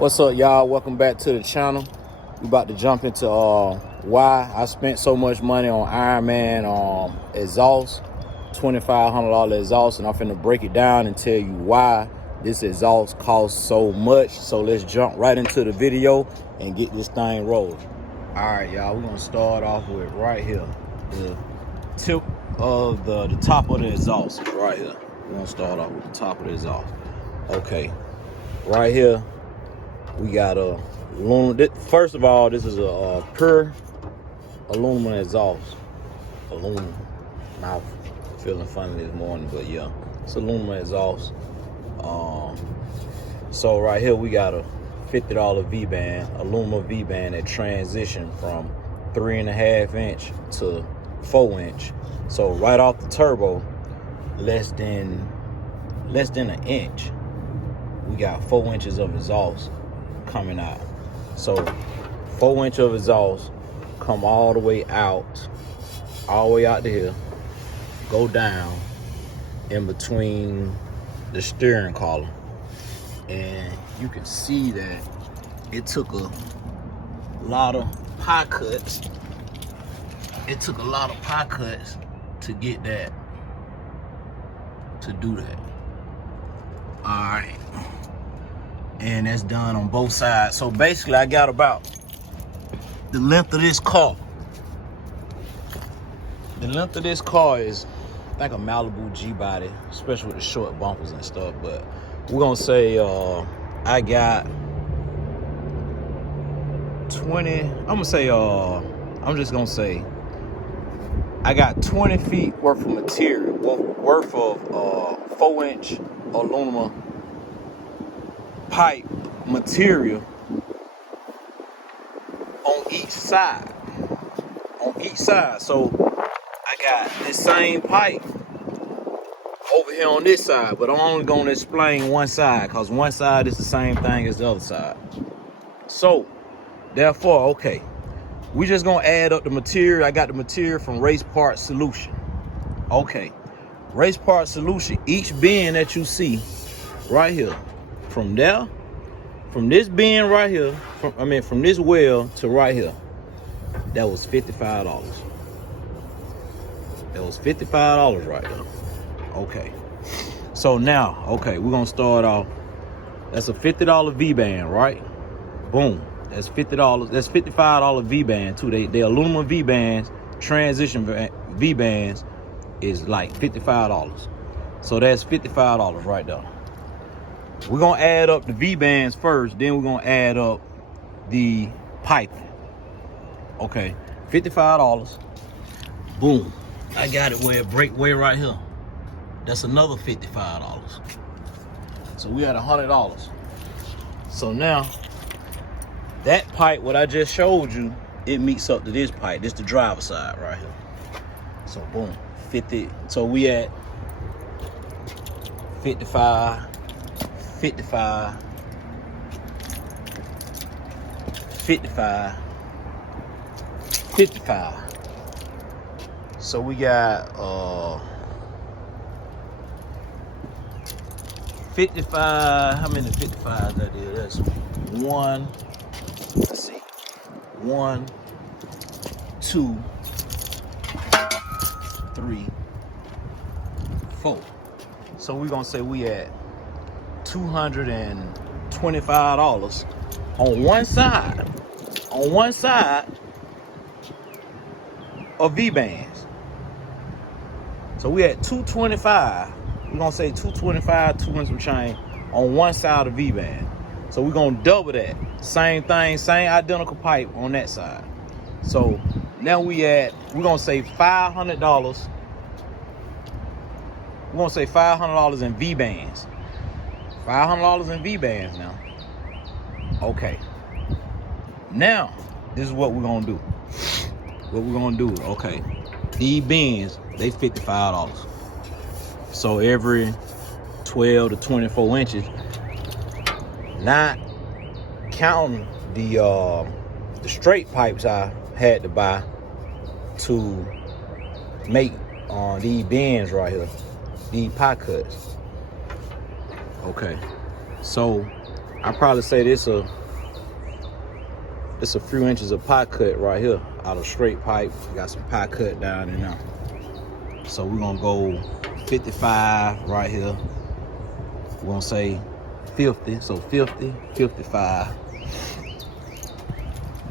What's up, y'all? Welcome back to the channel. We about to jump into why I spent so much money on Ironman exhaust, $2,500 exhaust, and I'm finna break it down and tell you why this exhaust costs so much. So let's jump right into the video and get this thing rolling. All right, y'all, we're gonna start off with right here. The tip of the top of the exhaust is right here. We're gonna start off with the top of the exhaust. Okay, right here. We got a aluminum. First of all, this is a pure aluminum exhaust. Aluminum. Mouth feeling funny this morning, but yeah, it's aluminum exhaust. So right here we got a $50 V-band, aluminum V-band that transitioned from 3.5 inch to 4 inch. So right off the turbo, less than an inch, we got 4 inches of exhaust coming out. So 4 inch of exhaust come all the way out to here, go down in between the steering column, and you can see that it took a lot of pie cuts. It took a lot of pie cuts to get that, to do that. All right. And that's done on both sides. So basically I got about the length of this car. The length of this car is, I think, a Malibu G-body, especially with the short bumpers and stuff. But we're gonna say I got 20, I'm just gonna say I got 20 feet worth of material, worth of 4 inch aluminum pipe material on each side. So I got this same pipe over here on this side, but I'm only gonna explain one side because one side is the same thing as the other side. So therefore, okay, we just gonna add up the material. I got the material from Race Parts Solution. Okay, Race Parts Solution, each bin that you see right here, from there, from this bin right here, from this well to right here, that was $55. That was $55 right there. Okay. So now, okay, we're gonna start off. That's a $50 V-band, right? Boom. That's $50. That's $55 V-band too. They aluminum V-bands, transition V-bands is like $55. So that's $55 right there. We're gonna add up the V-bands first, then we're gonna add up the piping. Okay, $55. Boom. I got it where it break way right here. That's another $55. So we at $100. So now that pipe, what I just showed you, it meets up to this pipe. This the driver side right here. So boom, 50. So we at 55. 55, 55, 55. So we got 55. How many 55s that is? That's one. Let's see. 1, 2, 3, 4. So we're gonna say we at $225 on one side of V-bands. So we at $225. We're gonna say $225, 200 some change on one side of V-band. So we're gonna double that. Same thing, same identical pipe on that side. So now we're gonna say $500. We're gonna say $500 in V-bands. $500 in V-bands now. Okay. Now, this is what we're gonna do. Okay. These bins, they $55. So every 12 to 24 inches, not counting the straight pipes I had to buy to make these bins right here, these pie cuts. Okay, so I probably say this a few inches of pie cut right here out of straight pipe. Got some pie cut down in there. So we're gonna go 55 right here. We're gonna say 50, so 50, 55.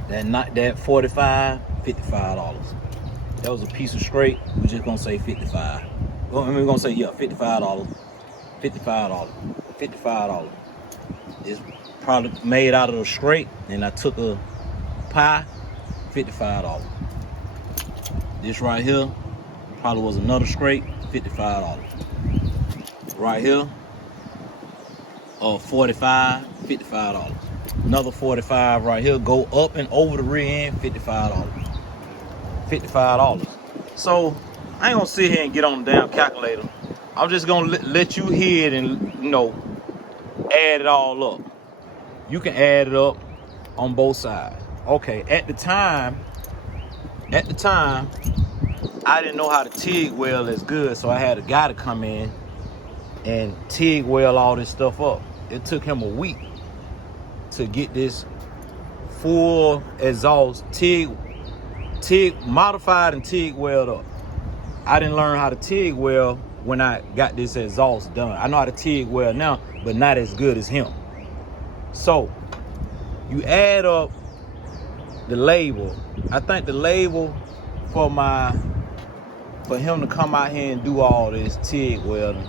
That 45, $55. That was a piece of straight. We're just gonna say 55. We're gonna say, yeah, $55. $55. $55. It's probably made out of the straight, and I took a pie, $55. This right here probably was another straight, $55. Right here, 45, $55. Another 45 right here, go up and over the rear end, $55. $55. So I ain't gonna sit here and get on the damn calculator. I'm just gonna let you hear it and, you know, add it all up. You can add it up on both sides. Okay, at the time, I didn't know how to TIG weld as good, so I had a guy to come in and TIG weld all this stuff up. It took him a week to get this full exhaust TIG modified and TIG weld up. I didn't learn how to TIG weld when I got this exhaust done. I know how to TIG weld now, but not as good as him. So you add up the label. I think the label for him to come out here and do all this TIG welding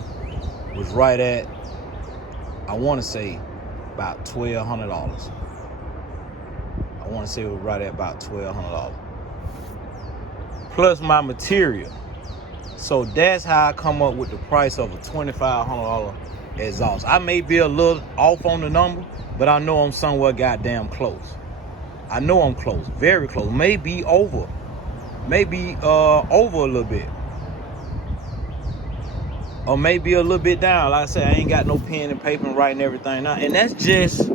was right at, I want to say, about $1,200. I want to say it was right at about $1,200. Plus my material. So that's how I come up with the price of a $2,500 exhaust. I may be a little off on the number, but I know I'm somewhere goddamn close. I know I'm close, very close. Maybe over a little bit. Or maybe a little bit down. Like I said, I ain't got no pen and paper and writing everything now. And that's just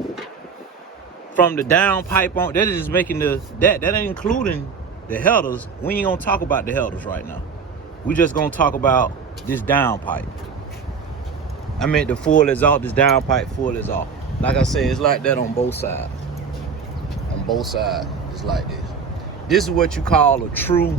from the down pipe on. That is just making that ain't including the headers. We ain't gonna talk about the headers right now. We just gonna talk about this down pipe. I meant the full exhaust, this down pipe full exhaust. Like I said, it's like that on both sides. On both sides, it's like this. This is what you call a true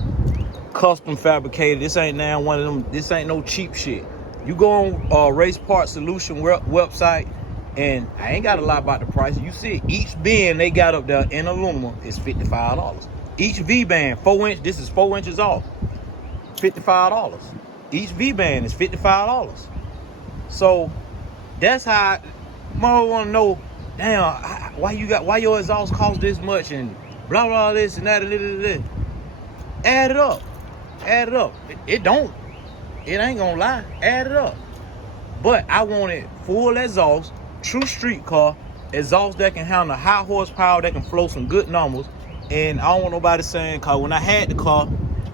custom fabricated. This ain't now one of them. This ain't no cheap shit. You go on Race Part Solution website, and I ain't got a lot about the price. You see, each band they got up there in aluminum is $55. Each V-band, 4 inch. This is 4 inches off. $55. Each V-band is $55. So that's how I want to know. Damn, why your exhaust cost this much and blah blah this and that and this. Add it up. Add it up. It ain't gonna lie. Add it up. But I wanted full exhaust, true street car, exhaust that can handle high horsepower, that can flow some good numbers. And I don't want nobody saying, cause when I had the car,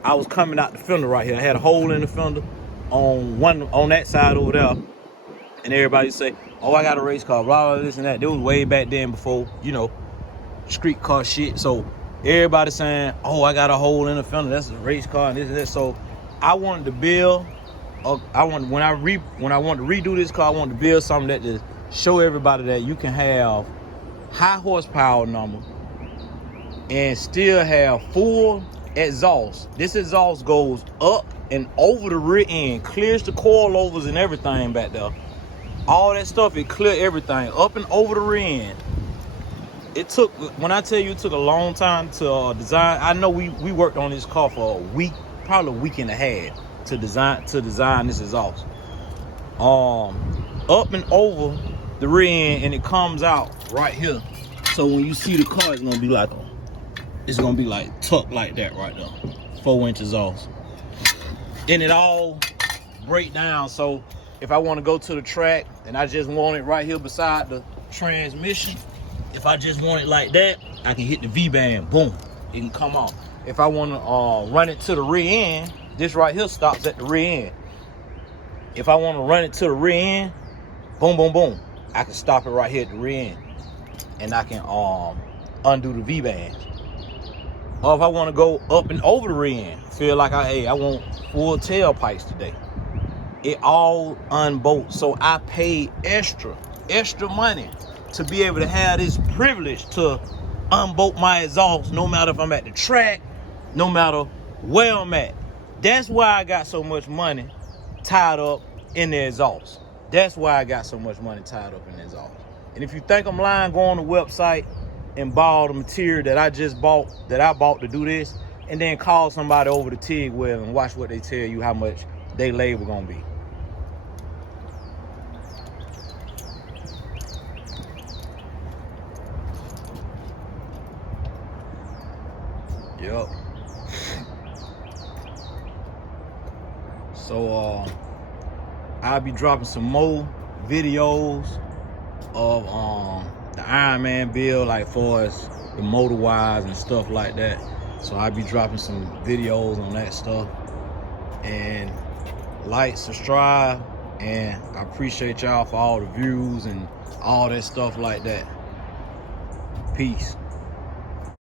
I was coming out the fender right here. I had a hole in the fender on that side over there. And everybody say, oh, I got a race car, blah, blah, this and that. It was way back then before, you know, street car shit. So everybody saying, oh, I got a hole in the fender, that's a race car and this and that. So I wanted to build, when I wanted to redo this car, I wanted to build something that just show everybody that you can have high horsepower number and still have full exhaust. This exhaust goes up and over the rear end, clears the coilovers and everything back there. All that stuff, it clear everything up and over the rear end. It took, when I tell you it took a long time to design, I know we worked on this car for a week, probably a week and a half to design this exhaust. Up and over the rear end, and it comes out right here. So when you see the car, it's gonna be like tucked like that right there, 4 inches off. And it all break down. So if I want to go to the track and I just want it right here beside the transmission, if I just want it like that, I can hit the V-band, boom, it can come off. If I want to run it to the rear end, this right here stops at the rear end. If I want to run it to the rear end, boom, boom, boom, I can stop it right here at the rear end, and I can undo the V-band. Or if I want to go up and over the rear end, feel like I want full tailpipes today, it all unbolts. So I paid extra money to be able to have this privilege to unbolt my exhaust, no matter if I'm at the track, no matter where I'm at. That's why I got so much money tied up in the exhaust. That's why I got so much money tied up in the exhaust. And if you think I'm lying, go on the website and buy all the material that I just bought, that I bought to do this, and then call somebody over to Tigwell and watch what they tell you how much they labor gonna be. Yep. So I'll be dropping some more videos of the Ironman build, like for us the motor wise and stuff like that. So I'll be dropping some videos on that stuff. And like, subscribe, and I appreciate y'all for all the views and all that stuff like that. Peace.